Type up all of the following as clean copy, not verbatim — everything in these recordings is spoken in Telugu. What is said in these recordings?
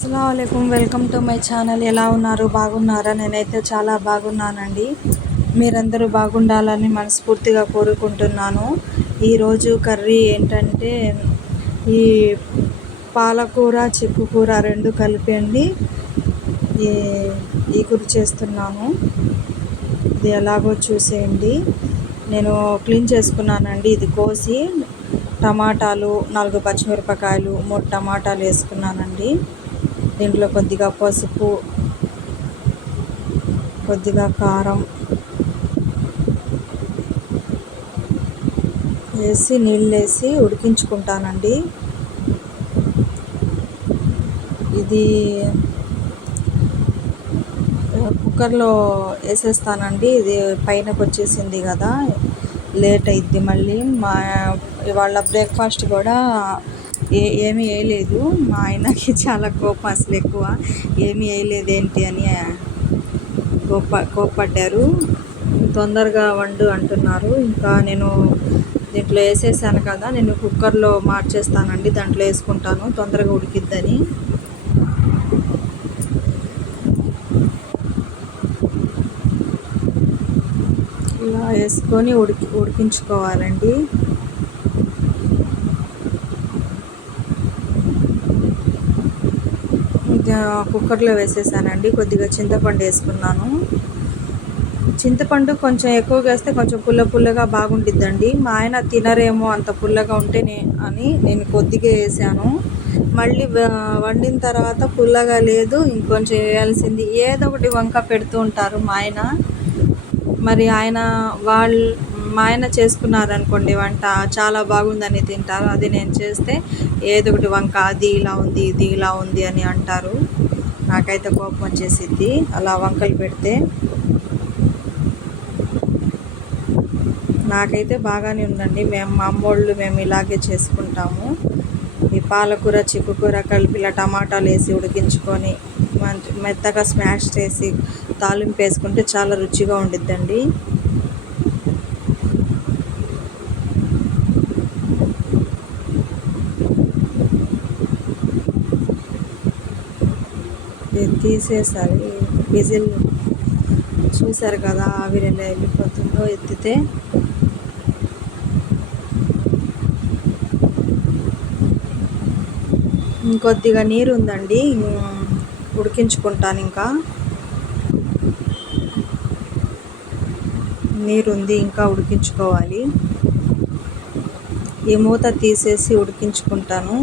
అస్సలాముఅలైకుం, వెల్కమ్ టు మై ఛానల్. ఎలా ఉన్నారు? బాగున్నారా? నేనైతే చాలా బాగున్నానండి. మీరందరూ బాగుండాలని మనస్ఫూర్తిగా కోరుకుంటున్నాను. ఈరోజు కర్రీ ఏంటంటే ఈ పాలకూర చిక్కుకూర రెండు కలిపి అండి ఈ కూర చేస్తున్నాను. ఇది ఎలాగో చూసేయండి. నేను క్లీన్ చేసుకున్నానండి. ఇది కోసి టమాటాలు, 4 పచ్చిమిరపకాయలు, 3 టమాటాలు వేసుకున్నానండి. దీంట్లో కొద్దిగా పసుపు, కొద్దిగా కారం వేసి నీళ్ళు వేసి ఉడికించుకుంటానండి. ఇది కుక్కర్లో వేసేస్తానండి. ఇది పైనకు వచ్చేసింది కదా, లేట్ అయిద్ది. మళ్ళీ ఇవాళ బ్రేక్ఫాస్ట్ కూడా ఏమీ వేయలేదు. మా ఆయనకి చాలా కోపం, అసలు ఎక్కువ ఏమీ వేయలేదు ఏంటి అని కోప్పడ్డారు. తొందరగా వండు అంటున్నారు. ఇంకా నేను దీంట్లో వేసేసాను కదా, నేను కుక్కర్లో మార్చేస్తానండి. దాంట్లో వేసుకుంటాను, తొందరగా ఉడికిద్దని. ఇలా వేసుకొని ఉడికించుకోవాలండి. కుక్కర్లో వేసేసానండి. కొద్దిగా చింతపండు వేసుకున్నాను. చింతపండు కొంచెం ఎక్కువగా వేస్తే కొంచెం పుల్లగా బాగుండిద్దండి. మా ఆయన తినరేమో అంత పుల్లగా ఉంటే అని నేను కొద్దిగా వేసాను. మళ్ళీ వండిన తర్వాత పుల్లగా లేదు, ఇంకొంచెం వేయాల్సింది. ఏదో ఒకటి వంక పెడుతూ ఉంటారు మా ఆయన. మరి మా ఆయన చేసుకున్నారనుకోండి వంట, చాలా బాగుందని తింటారు. అది నేను చేస్తే ఏదో ఒకటి వంక, అది ఇలా ఉంది, ఇది ఇలా ఉంది అని అంటారు. నాకైతే కోపం వచ్చేసిద్ది అలా వంకలు పెడితే. నాకైతే బాగానే ఉందండి. మా అమ్మోళ్ళు మేము ఇలాగే చేసుకుంటాము. ఈ పాలకూర చిక్కుకూర కలిపి ఇలా టమాటాలు వేసి ఉడికించుకొని మెత్తగా స్మాష్ చేసి తాలింపు వేసుకుంటే చాలా రుచిగా ఉండిద్దండి. తీసేసారి విజిల్ చూసారు కదా, ఆవిరి ఎలా వెళ్ళిపోతుందో ఎత్తితే. ఇంకొద్దిగా నీరు ఉందండి, ఉడికించుకుంటాను. ఇంకా నీరుంది, ఇంకా ఉడికించుకోవాలి. ఈ మూత తీసేసి ఉడికించుకుంటాను.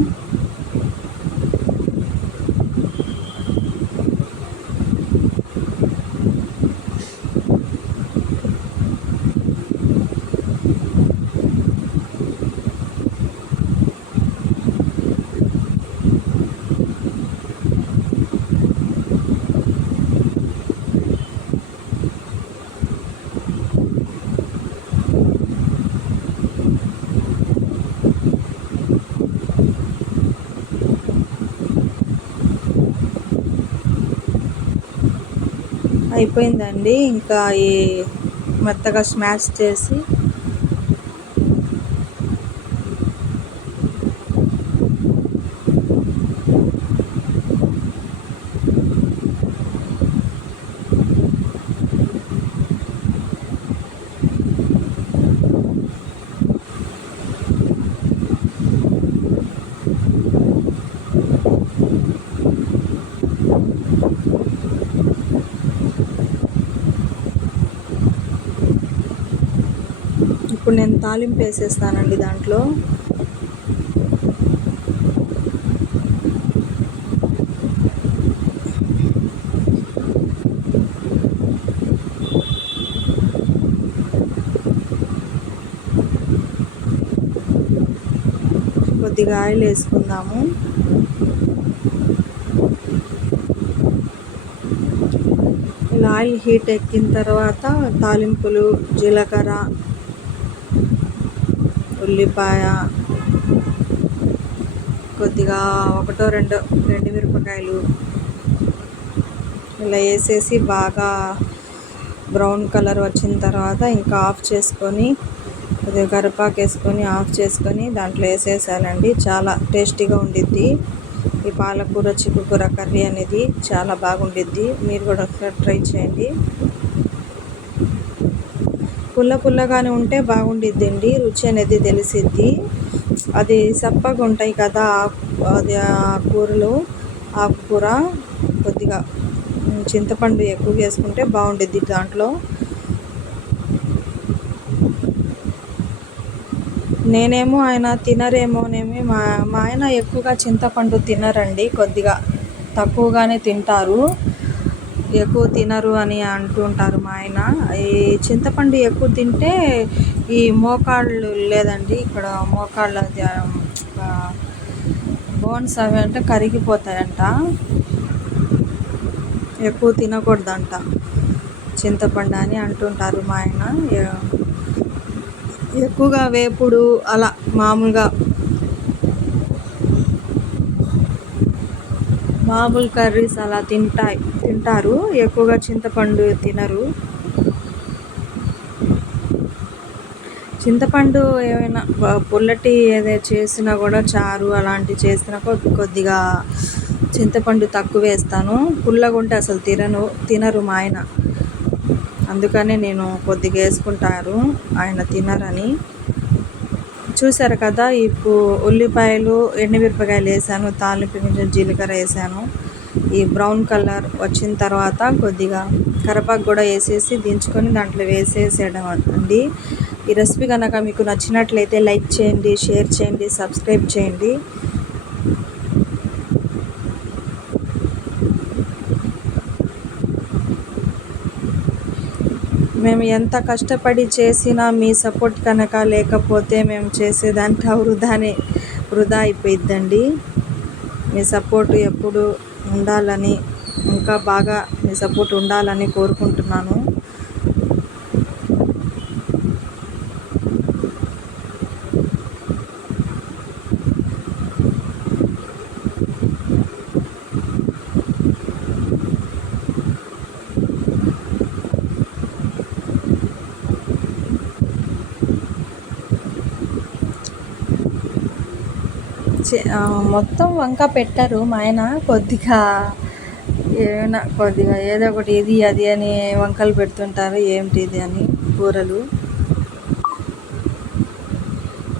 అయిపోయిందండి. ఇంకా ఈ మెత్తగా స్మాష్ చేసి ఇప్పుడు నేను తాలింపు వేసేస్తానండి. దాంట్లో కొద్దిగా ఆయిల్ వేసుకుందాము. ఇలా ఆయిల్ హీట్ ఎక్కిన తర్వాత తాలింపులు, జీలకర్ర, ఉల్లిపాయ, కొద్దిగా ఒకటో రెండో మిరపకాయలు ఇలా వేసేసి బాగా బ్రౌన్ కలర్ వచ్చిన తర్వాత ఇంకా ఆఫ్ చేసుకొని, కొద్దిగా కరివేపాకు వేసుకొని ఆఫ్ చేసుకొని దాంట్లో వేసేసానండి. చాలా టేస్టీగా ఉండిద్ది. ఈ పాలకూర చిక్కుకూర కర్రీ అనేది చాలా బాగుండిద్ది. మీరు కూడా ఒకసారి ట్రై చేయండి. పుల్లగానే ఉంటే బాగుండిద్దండి, రుచి అనేది తెలిసిద్ది. అది సప్పగా ఉంటాయి కదా అది కూరలు, ఆకుకూర కొద్దిగా చింతపండు ఎక్కువ వేసుకుంటే బాగుండిద్ది దాంట్లో. నేనేమో ఆయన తినరేమోనేమి మా మా ఆయన ఎక్కువగా చింతపండు తినరండి, కొద్దిగా తక్కువగానే తింటారు, ఎక్కువ తినరు అని అంటుంటారు మా ఆయన. ఈ చింతపండు ఎక్కువ తింటే ఈ మోకాళ్ళు లేదండి, ఇక్కడ మోకాళ్ళ బోన్స్ అవి అంటే కరిగిపోతాయంట, ఎక్కువ తినకూడదంట చింతపండు అని అంటుంటారు మా ఆయన. ఎక్కువగా వేపుడు అలా మామూలు కర్రీస్ అలా తింటారు, ఎక్కువగా చింతపండు తినరు. చింతపండు ఏమైనా పుల్లటి ఏదైనా చేసినా కూడా, చారు అలాంటివి చేసినా కొద్దిగా చింతపండు తక్కువ వేస్తాను. పుల్లగా ఉంటే అసలు తినరు మా ఆయన, అందుకనే నేను కొద్దిగా వేసుకుంటారు, ఆయన తినరని. చూసారు కదా, ఇప్పుడు ఉల్లిపాయలు ఎండుమిరపకాయలు వేసాను, తాలింపు గింజలు జీలకర్ర వేసాను. ఈ బ్రౌన్ కలర్ వచ్చిన తర్వాత కొద్దిగా కరివేపాకు కూడా వేసేసి దించుకొని దాంట్లో వేసేసేయడం అండి. ఈ రెసిపీ కనుక మీకు నచ్చినట్లయితే లైక్ చేయండి, షేర్ చేయండి, సబ్స్క్రైబ్ చేయండి. మేము ఎంత కష్టపడి చేసినా మీ సపోర్ట్ కనుక లేకపోతే మేము చేసేదంతా వృధా అయిపోయిద్దండి. మీ సపోర్ట్ ఎప్పుడు ఉండాలని, ఇంకా బాగా మీ సపోర్ట్ ఉండాలని కోరుకుంటున్నాను. మొత్తం వంక పెట్టరు మా ఆయన, కొద్దిగా ఏదో ఒకటి ఇది అది అని వంకలు పెడుతుంటారు, ఏమిటి ఇది అని. కూరలు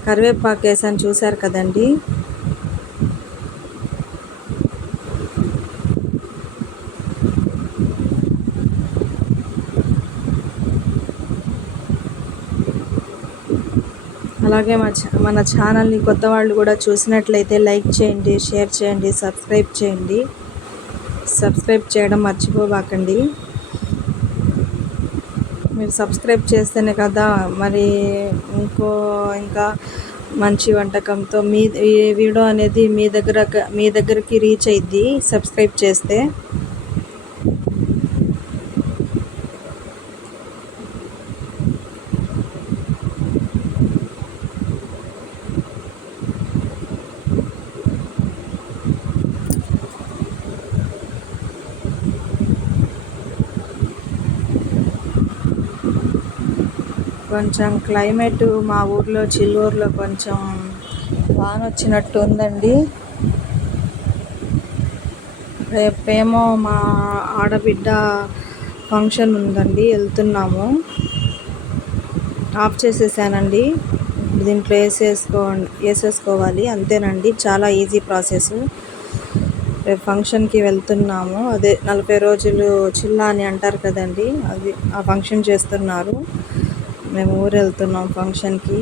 కరివేపాకు వేసాను, చూశారు కదండి. అలాగే మన ఛానల్ని కొత్త వాళ్ళు కూడా చూసినట్లయితే లైక్ చేయండి, షేర్ చేయండి, సబ్స్క్రైబ్ చేయండి. సబ్స్క్రైబ్ చేయడం మర్చిపోబాకండి. మీరు సబ్స్క్రైబ్ చేస్తేనే కదా మరి ఇంకా మంచి వంటకంతో ఈ వీడియో అనేది మీ దగ్గరికి రీచ్ అయ్యిద్ది, సబ్స్క్రైబ్ చేస్తే. కొంచెం క్లైమేట్ మా ఊర్లో చిల్లూరులో కొంచెం వాన వచ్చినట్టు ఉందండి. రేపేమో మా ఆడబిడ్డ ఫంక్షన్ ఉందండి, వెళ్తున్నాము. ఆఫ్ చేసేసానండి, దీంట్లో వేసేసుకోవాలి, అంతేనండి, చాలా ఈజీ ప్రాసెస్. రేపు ఫంక్షన్కి వెళ్తున్నాము, అదే 40 రోజులు చిల్లా అని అంటారు కదండి, అది ఆ ఫంక్షన్ చేస్తున్నారు. మేము ఊరు వెళ్తున్నాం ఫంక్షన్కి.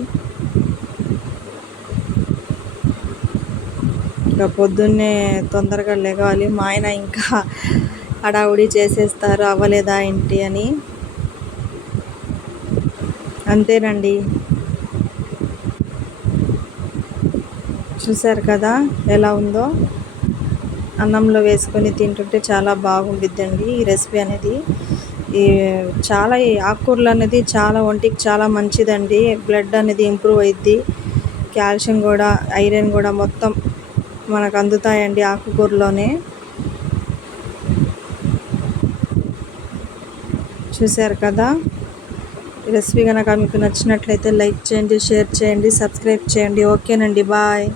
ఇంకా పొద్దున్నే తొందరగా లెగాలి, మా ఆయన ఇంకా హడావుడి చేసేస్తారు, అవ్వలేదా ఏంటి అని. అంతేనండి, చూసారు కదా ఎలా ఉందో. అన్నంలో వేసుకొని తింటుంటే చాలా బాగుండిద్దండి ఈ రెసిపీ అనేది. ఈ ఆకుకూరలు అనేది చాలా ఒంటికి చాలా మంచిదండి, బ్లడ్ అనేది ఇంప్రూవ్ అయ్యిద్ది, కాల్షియం కూడా, ఐరన్ కూడా మొత్తం మనకు అందుతాయండి ఆకుకూరలోనే. చూశారు కదా, రెసిపీ కనుక మీకు నచ్చినట్లయితే లైక్ చేయండి, షేర్ చేయండి, సబ్స్క్రైబ్ చేయండి. ఓకేనండి, బాయ్.